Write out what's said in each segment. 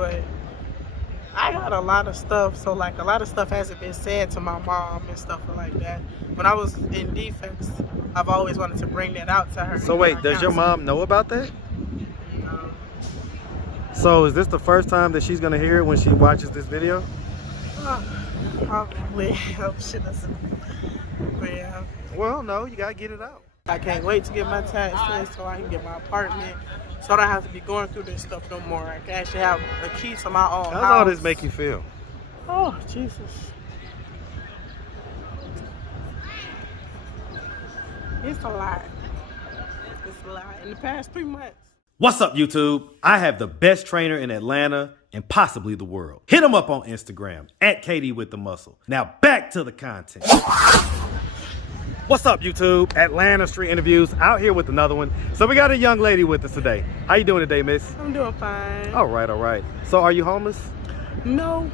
but I got a lot of stuff. So like a lot of stuff hasn't been said to my mom and stuff like that. When I was in defects, I've always wanted to bring that out to her. So wait, does your mom know about that? No. So is this the first time that she's gonna hear it when she watches this video? Probably. I hope she doesn't. But yeah. Well, no, you gotta get it out. I can't wait to get my taxes so I can get my apartment. So I don't have to be going through this stuff no more. I can actually have a key to my own house. How's all this make you feel? Oh, Jesus. It's a lot. It's a lot. In the past 3 months. What's up, YouTube? I have the best trainer in Atlanta and possibly the world. Hit him up on Instagram at @KDWithTheMuscle. Now back to the content. What's up, YouTube? Atlanta Street Interviews out here with another one. So we got a young lady with us today. How you doing today, miss? I'm doing fine. All right, all right. So are you homeless? No.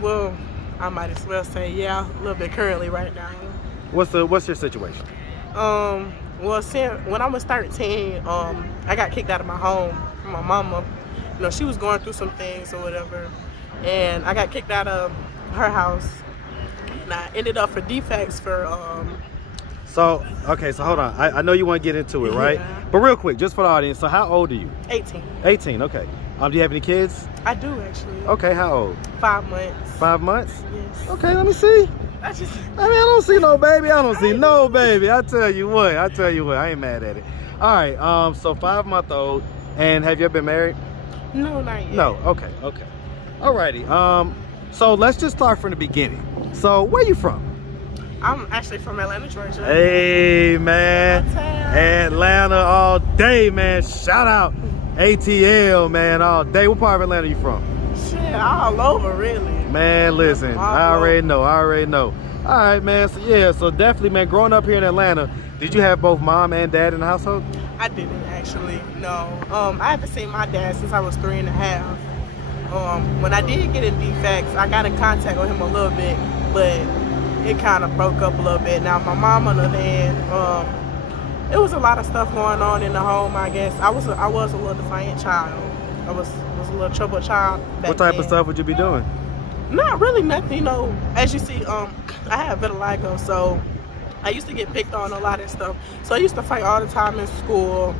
Well, I might as well say yeah, a little bit currently right now. What's your situation? Well, since when I was 13, I got kicked out of my home from my mama. You know, she was going through some things or whatever, and I got kicked out of her house. And I ended up for defects for So, okay, so hold on. I know you want to get into it, right? Yeah. But real quick, just for the audience, so how old are you? 18. 18, okay. Do you have any kids? I do actually. Okay, how old? 5 months. 5 months? Yes. Okay, let me see. I just. I mean, I don't see no baby. I don't see no baby. I tell you what. I ain't mad at it. All right. So 5-month-old. And have you ever been married? No, not yet. No. Okay. Okay. Alrighty. So let's just start from the beginning. So where you from? I'm actually from Atlanta, Georgia. Hey, man. Atlanta all day, man. Shout out ATL, man, all day. What part of Atlanta you from? Shit, all over, really. Man, listen, I already know. All right, man, so yeah, so definitely, man, growing up here in Atlanta, did you have both mom and dad in the household? I didn't actually, no. I haven't seen my dad since I was 3 and a half. When I did get in defects, I got in contact with him a little bit, but it kind of broke up a little bit. Now, my mom, on the other hand, it was a lot of stuff going on in the home, I guess. I was a little defiant child. I was a little troubled child back What type then. of stuff would you be doing? Not really nothing, you know. As you see, I have vitiligo, so I used to get picked on a lot of stuff. So I used to fight all the time in school.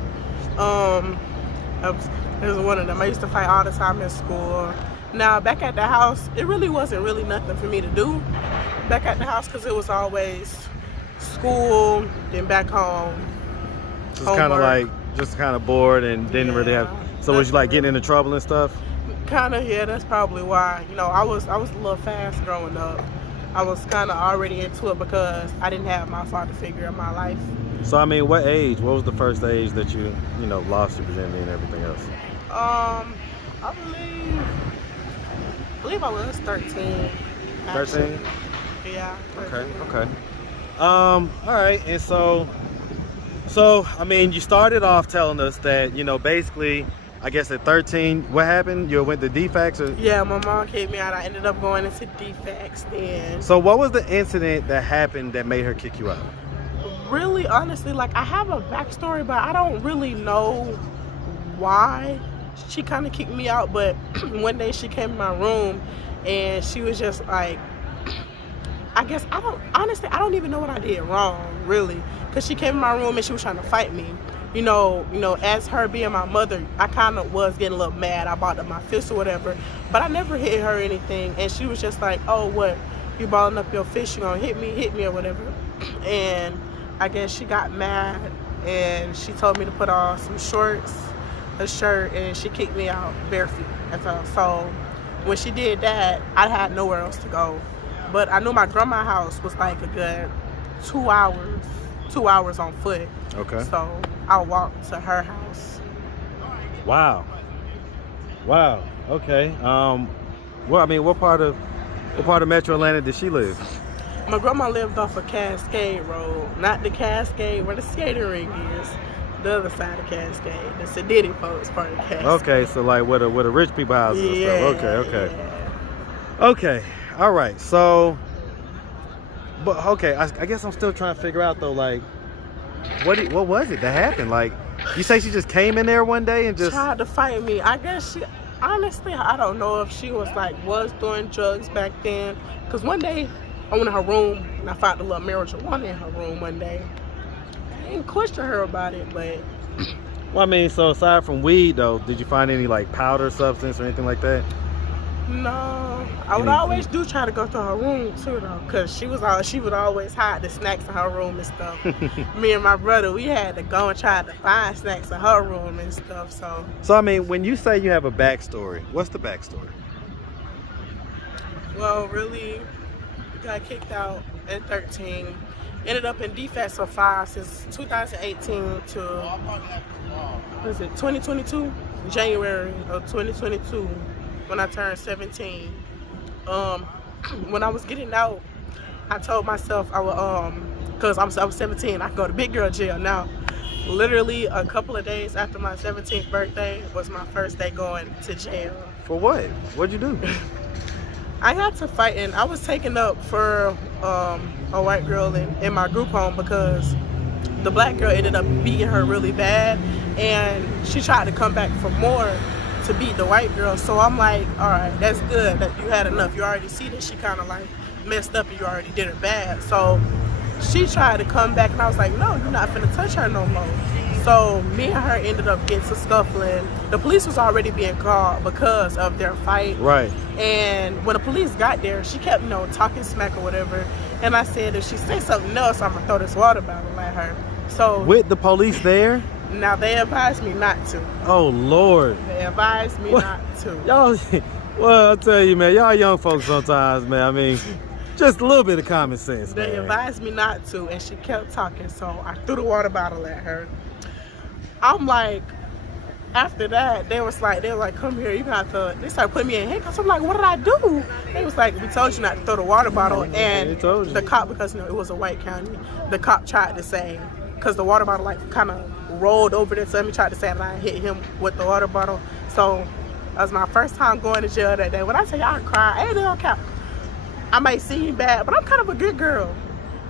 It was one of them. I used to fight all the time in school. Now, back at the house, it really wasn't really nothing for me to do back at the house because it was always school, then back home. Just kind of like, just kind of bored and didn't really have, so was you like getting into trouble and stuff? Kind of, yeah, that's probably why. You know, I was a little fast growing up. I was kind of already into it because I didn't have my father figure in my life. So, I mean, what was the first age that you lost your virginity and everything else? I believe I was 13. 13? Yeah. 13. Okay. All right, and so, I mean, you started off telling us that, basically, I guess at 13, what happened? You went to defects? Or? Yeah, my mom kicked me out. I ended up going into defects then. So what was the incident that happened that made her kick you out? Really, honestly, like, I have a backstory, but I don't really know why she kind of kicked me out. But one day she came in my room and she was just like, I guess, I don't even know what I did wrong, really. Because she came in my room and she was trying to fight me. You know, as her being my mother, I kind of was getting a little mad. I balled up my fist or whatever, but I never hit her or anything. And she was just like, oh, what, you balling up your fist, you gonna hit me or whatever. And I guess she got mad and she told me to put on some shorts, a shirt, and she kicked me out bare feet. So when she did that, I had nowhere else to go. But I knew my grandma's house was like a good 2 hours on foot. Okay. So I walked to her house. Wow. Okay. Well, I mean, what part of Metro Atlanta did she live? My grandma lived off of Cascade Road, not the Cascade where the skating ring is. The other side of Cascade, the Sedity folks part of Cascade. Okay, so like where the rich people houses and stuff. Okay. Yeah. Okay. All right. So, but okay, I guess I'm still trying to figure out though, like, what was it that happened? Like, you say she just came in there one day and just tried to fight me. I guess Honestly, I don't know if she was doing drugs back then. Cause one day I went in her room and I found a little marijuana in her room one day. I didn't question her about it, but Well, I mean, so aside from weed, though, did you find any like powder substance or anything like that? no. I would always do try to go to her room too, though, cause she would always hide the snacks in her room and stuff. Me and my brother, we had to go and try to find snacks in her room and stuff. So I mean, when you say you have a backstory, what's the backstory? Well, really, got kicked out at 13. Ended up in defense for 5 since 2018 to, what is it, 2022? January of 2022 when I turned 17. When I was getting out, I told myself I would, cause I was 17, I could go to big girl jail now. Literally a couple of days after my 17th birthday was my first day going to jail. For what? What'd you do? I got to fighting. I was taken up for a white girl in my group home because the black girl ended up beating her really bad, and she tried to come back for more to beat the white girl. So I'm like, all right, that's good that you had enough. You already see that she kind of like messed up and you already did her bad. So she tried to come back and I was like, no, you're not finna touch her no more. So me and her ended up getting to scuffling. The police was already being called because of their fight. Right. And when the police got there, she kept, talking smack or whatever. And I said, if she says something else, I'm gonna throw this water bottle at her. So with the police there? Now they advised me not to. Oh Lord. They advised me not to. Y'all, well, I'll tell you, man, y'all young folks sometimes, man. I mean, just a little bit of common sense, They man. advised me not to, and she kept talking, so I threw the water bottle at her. I'm like, after that, they were like, come here, you got to, they started putting me in handcuffs. I'm like, what did I do? They was like, we told you not to throw the water bottle. And the cop, because it was a white county, the cop tried to say, because the water bottle kind of rolled over there, so he tried to say that I hit him with the water bottle. So that was my first time going to jail that day. When I tell you I cried, hey, they don't count. I might seem bad, but I'm kind of a good girl.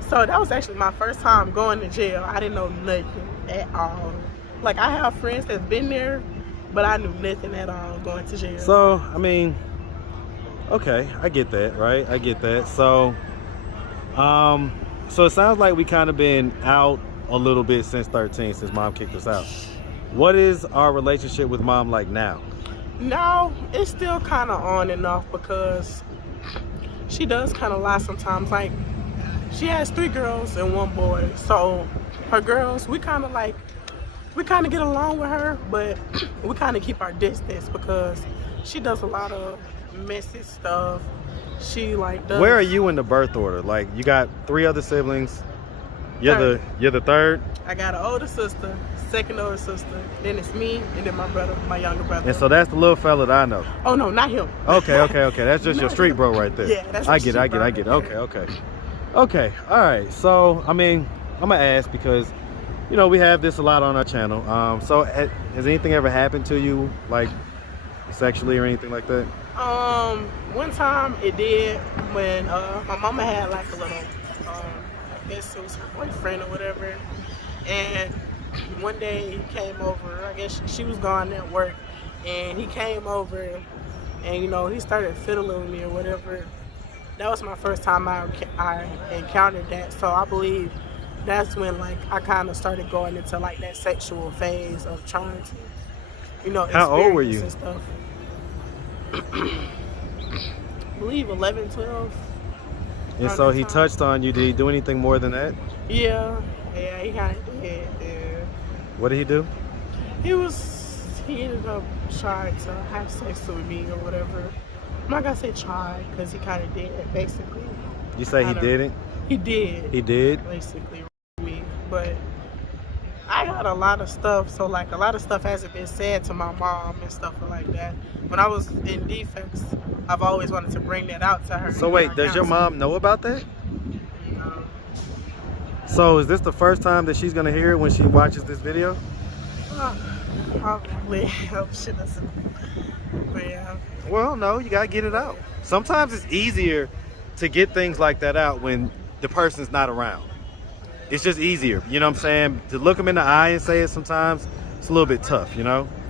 So that was actually my first time going to jail. I didn't know nothing at all. Like, I have friends that's been there, but I knew nothing at all going to jail. So, I mean, okay, I get that, right? I get that. So, so it sounds like we kind of been out a little bit since 13, since mom kicked us out. What is our relationship with mom like now? Now, it's still kind of on and off because she does kind of lie sometimes. Like, she has 3 girls and 1 boy. So, her girls, we kind of get along with her, but we kind of keep our distance because she does a lot of messy stuff. She does. Where are you in the birth order? Like, you got 3 other siblings. You're the third. I got an older sister, second older sister, then it's me, and then my brother, my younger brother. And so that's the little fella that I know. Oh no, not him. Okay. That's just your street bro right there. Yeah, that's I get it. Okay. All right. So, I mean, I'm gonna ask because, we have this a lot on our channel. So has anything ever happened to you, like sexually or anything like that? One time it did when my mama had like a little, I guess it was her boyfriend or whatever, and one day he came over. I guess she was gone at work, and he came over, and he started fiddling with me or whatever. That was my first time I encountered that. So I believe that's when I kind of started going into that sexual phase of trying to, How old were you? And stuff. I believe 11, 12. And so he touched on you. Did he do anything more than that? Yeah, he kind of did. Yeah. What did he do? He ended up trying to have sex with me or whatever. I'm not gonna say try, because he kind of did, basically. You say he didn't? He did. He did? Basically, me. But I got a lot of stuff, so a lot of stuff hasn't been said to my mom and stuff like that. When I was in defense, I've always wanted to bring that out to her. So wait, does your mom know about that? No. So is this the first time that she's gonna hear it when she watches this video? Probably. I hope she doesn't. But yeah. Well, no, you gotta get it out. Sometimes it's easier to get things like that out when the person's not around. It's just easier, you know what I'm saying? To look them in the eye and say it sometimes, it's a little bit tough,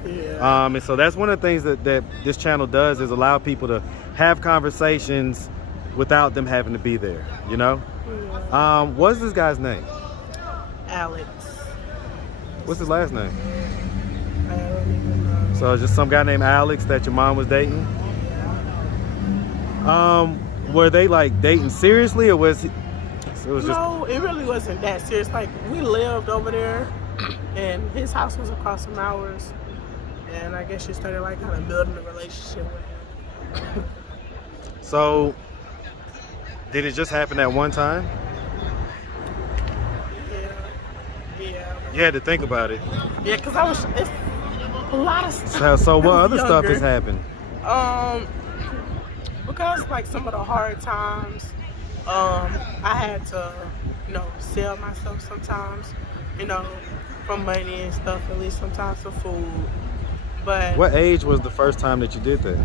Yeah. And so that's one of the things that this channel does, is allow people to have conversations without them having to be there, you know? Yeah. What's this guy's name? Alex. What's his last name? I don't even know. So just some guy named Alex that your mom was dating? Were they like dating seriously, or was it was just... No, it really wasn't that serious. Like, we lived over there and his house was across from ours, and I guess she started like kind of building a relationship with him. So did it just happen at one time? Yeah. You had to think about it. Yeah, because it's a lot of stuff. So what other stuff Younger. has happened? Because like some of the hard times, I had to, sell myself sometimes, for money and stuff, at least sometimes for food. But What age was the first time that you did that?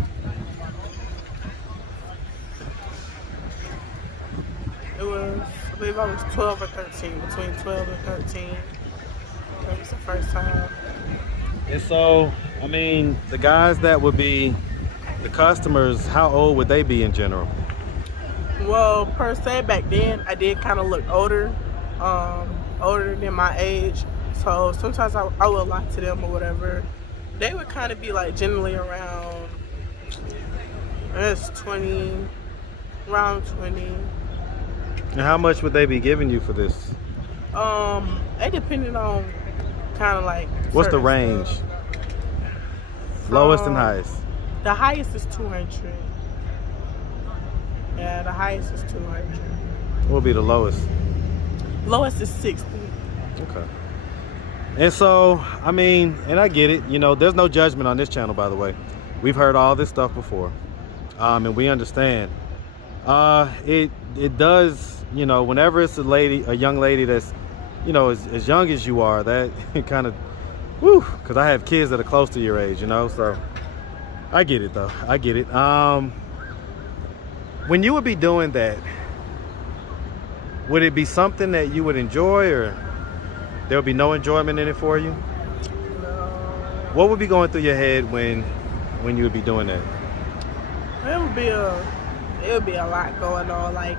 it was, I believe I was 12 or 13, between 12 and 13. That was the first time. And so, I mean, the guys that would be the customers, how old would they be in general? Well, per se, back then, I did kind of look older, older than my age. So sometimes I would lie to them or whatever. They would kind of be like generally around, around 20. And how much would they be giving you for this? It depended on kind of like. What's the certain range? stuff. Lowest and highest? The highest is 200. Yeah, the highest is 200. What would be the lowest? Lowest is 60. Okay. And so, I mean, and I get it, there's no judgment on this channel, by the way. We've heard all this stuff before, and we understand. It does, whenever it's a young lady that's, as young as you are, that kind of, whew, because I have kids that are close to your age, so I get it though. I get it. When you would be doing that, would it be something that you would enjoy, or there would be no enjoyment in it for you? No. What would be going through your head when you would be doing that? It would be a lot going on, like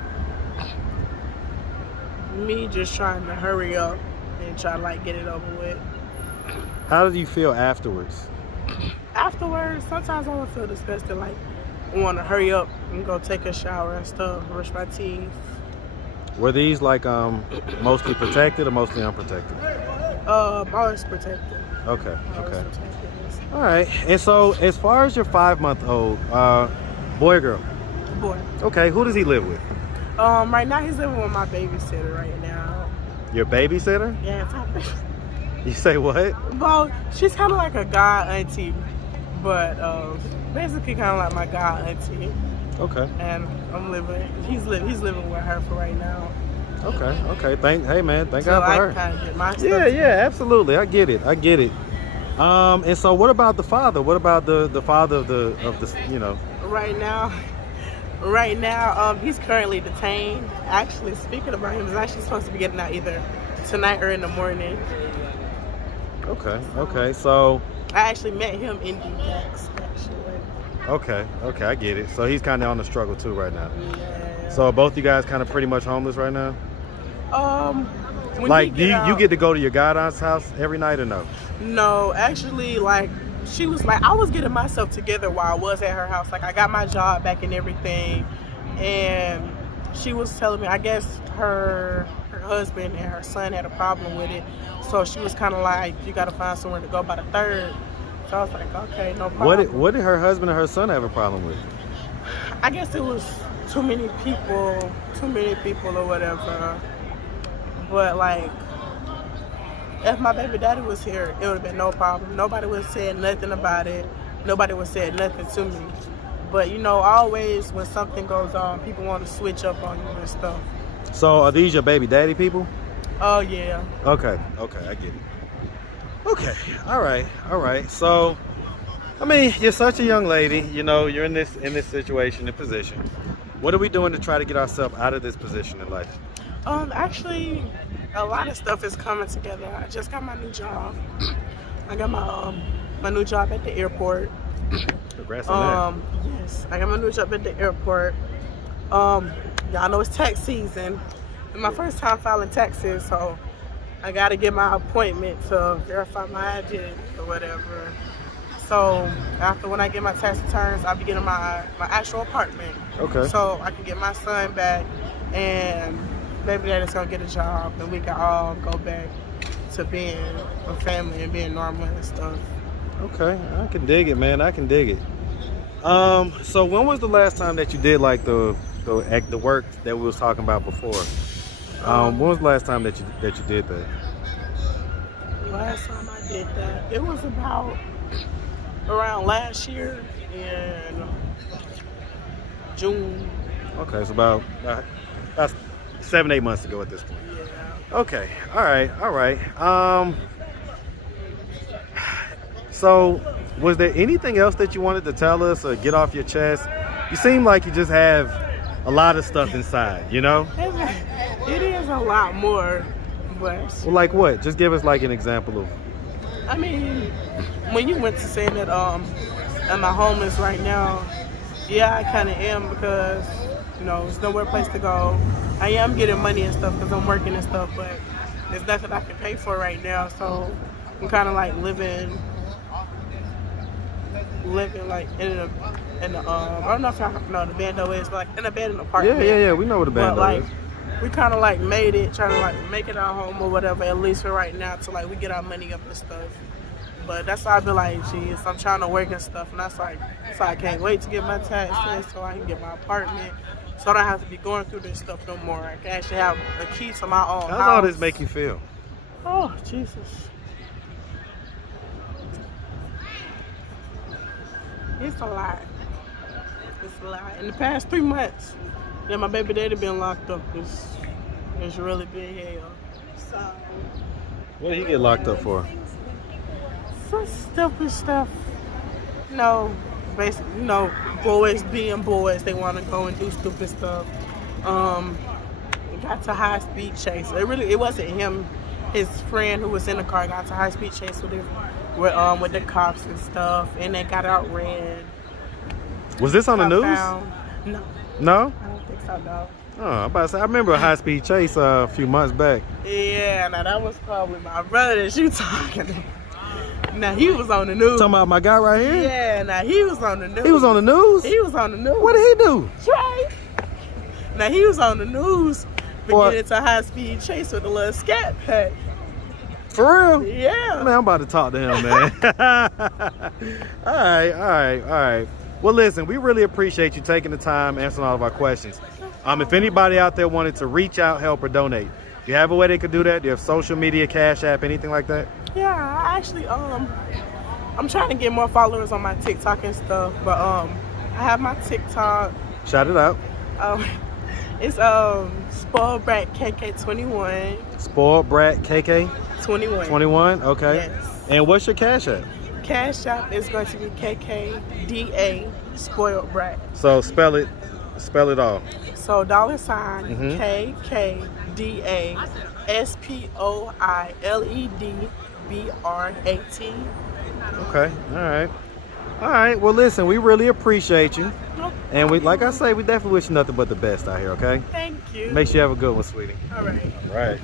me just trying to hurry up and try to like get it over with. How do you feel afterwards? Afterwards, sometimes I would feel disgusted, like I want to hurry up and go take a shower and stuff, brush my teeth. Were these like mostly protected or mostly unprotected? Always protected. Okay. Always Okay. protected. All right. And so, as far as your 5-month-old, boy or girl? Boy. Okay. Who does he live with? Right now he's living with my babysitter right now. Your babysitter? Yeah, it's You say what? well, she's kind of like a god auntie, but basically kind of like my god auntie. Okay. And he's living with her for right now. Okay. Okay. Hey man, thank So God for I her. kind of get my stuff. Yeah, absolutely. I get it. And so what about the father? What about the father of the Right now, he's currently detained. Actually, speaking about him, he's actually supposed to be getting out either tonight or in the morning. Okay. So I actually met him in DX, actually. okay, I get it. So he's kind of on the struggle too right now. Yeah. So are both you guys kind of pretty much homeless right now? When Like, he get you out- get to go to your godaunt's house every night or no? No, actually, like, she was like, I was getting myself together while I was at her house. Like, I got my job back and everything. And she was telling me, I guess her husband and her son had a problem with it. So she was kind of like, you got to find somewhere to go by the 3rd. So I was like, okay, no problem. What did her husband and her son have a problem with? I guess it was too many people or whatever. But, like, if my baby daddy was here, it would have been no problem. Nobody would have said nothing about it. Nobody would have said nothing to me. But, always when something goes on, people want to switch up on you and stuff. So are these your baby daddy people? Oh, yeah. Okay, I get it. Okay, all right. So, I mean, you're such a young lady. You're in this situation, and position. What are we doing to try to get ourselves out of this position in life? Actually, a lot of stuff is coming together. I just got my new job. I got my my new job at the airport. Congrats on Yes, I got my new job at the airport. Y'all know it's tax season. It's my first time filing taxes, so I gotta get my appointment to verify my identity or whatever. So after when I get my tax returns, I'll be getting my actual apartment. Okay. So I can get my son back, and baby daddy's gonna get a job, and we can all go back to being a family and being normal and stuff. Okay, I can dig it, man. I can dig it. So when was the last time that you did like the work that we was talking about before? When was the last time that you did that? Last time I did that, it was about around last year in June. Okay, it's about 7-8 months ago at this point. Yeah. Okay, all right. So was there anything else that you wanted to tell us or get off your chest? You seem like you just have a lot of stuff inside, you know? It is a lot more, but Well, like what? Just give us like an example of. I mean, when you went to say that am I homeless right now, yeah, I kind of am, because there's nowhere place to go. I am getting money and stuff because I'm working and stuff, but there's nothing I can pay for right now, so I'm kind of like living like in a I don't know if y'all know what a bando is, but like in a abandoned apartment. Yeah, we know what a bando But like is. we kind of like made it, trying to like make it our home or whatever, at least for right now, till like we get our money up and stuff. But that's why I be like, geez, I'm trying to work and stuff, and that's like, so I can't wait to get my taxes so I can get my apartment, so I don't have to be going through this stuff no more. I can actually have a key to my own house. How's all this make you feel? Oh, Jesus. It's a lot. It's a lot. In the past 3 months, my baby daddy been locked up. It's really been hell. So, What did he get locked up for? some stupid stuff. Basically, boys being boys, they want to go and do stupid stuff. Got to high speed chase. It wasn't him. His friend who was in the car got to high speed chase with the cops and stuff, and they got out red. Was this on the news? No, No? I don't think so. No. Oh, I'm about to say, I remember a high-speed chase a few months back. Yeah, now that was probably my brother that you talking to. Now he was on the news. Talking about my guy right here? Yeah, now he was on the news. He was on the news? He was on the news. What did he do? Trey. Now he was on the news for What? getting into a high-speed chase with a little scat pack. For real? Yeah. Man, I'm about to talk to him, man. All right. Well, listen, we really appreciate you taking the time answering all of our questions. If anybody out there wanted to reach out, help, or donate, do you have a way they could do that? Do you have social media, Cash App, anything like that? Yeah, I actually, I'm trying to get more followers on my TikTok and stuff, but I have my TikTok. Shout it out. It's Spoiled Brat KK21. Spoiled Brat KK? 21. 21? Okay. Yes. And what's your Cash App? Cash App is going to be KKDA Spoiled Brat. So spell it all. So $KKDA SPOILEDBRAT. Okay. All right. Well, listen, we really appreciate you. And we, like I say, we definitely wish you nothing but the best out here, okay? Thank you. Make sure you have a good one, sweetie. All right. All right.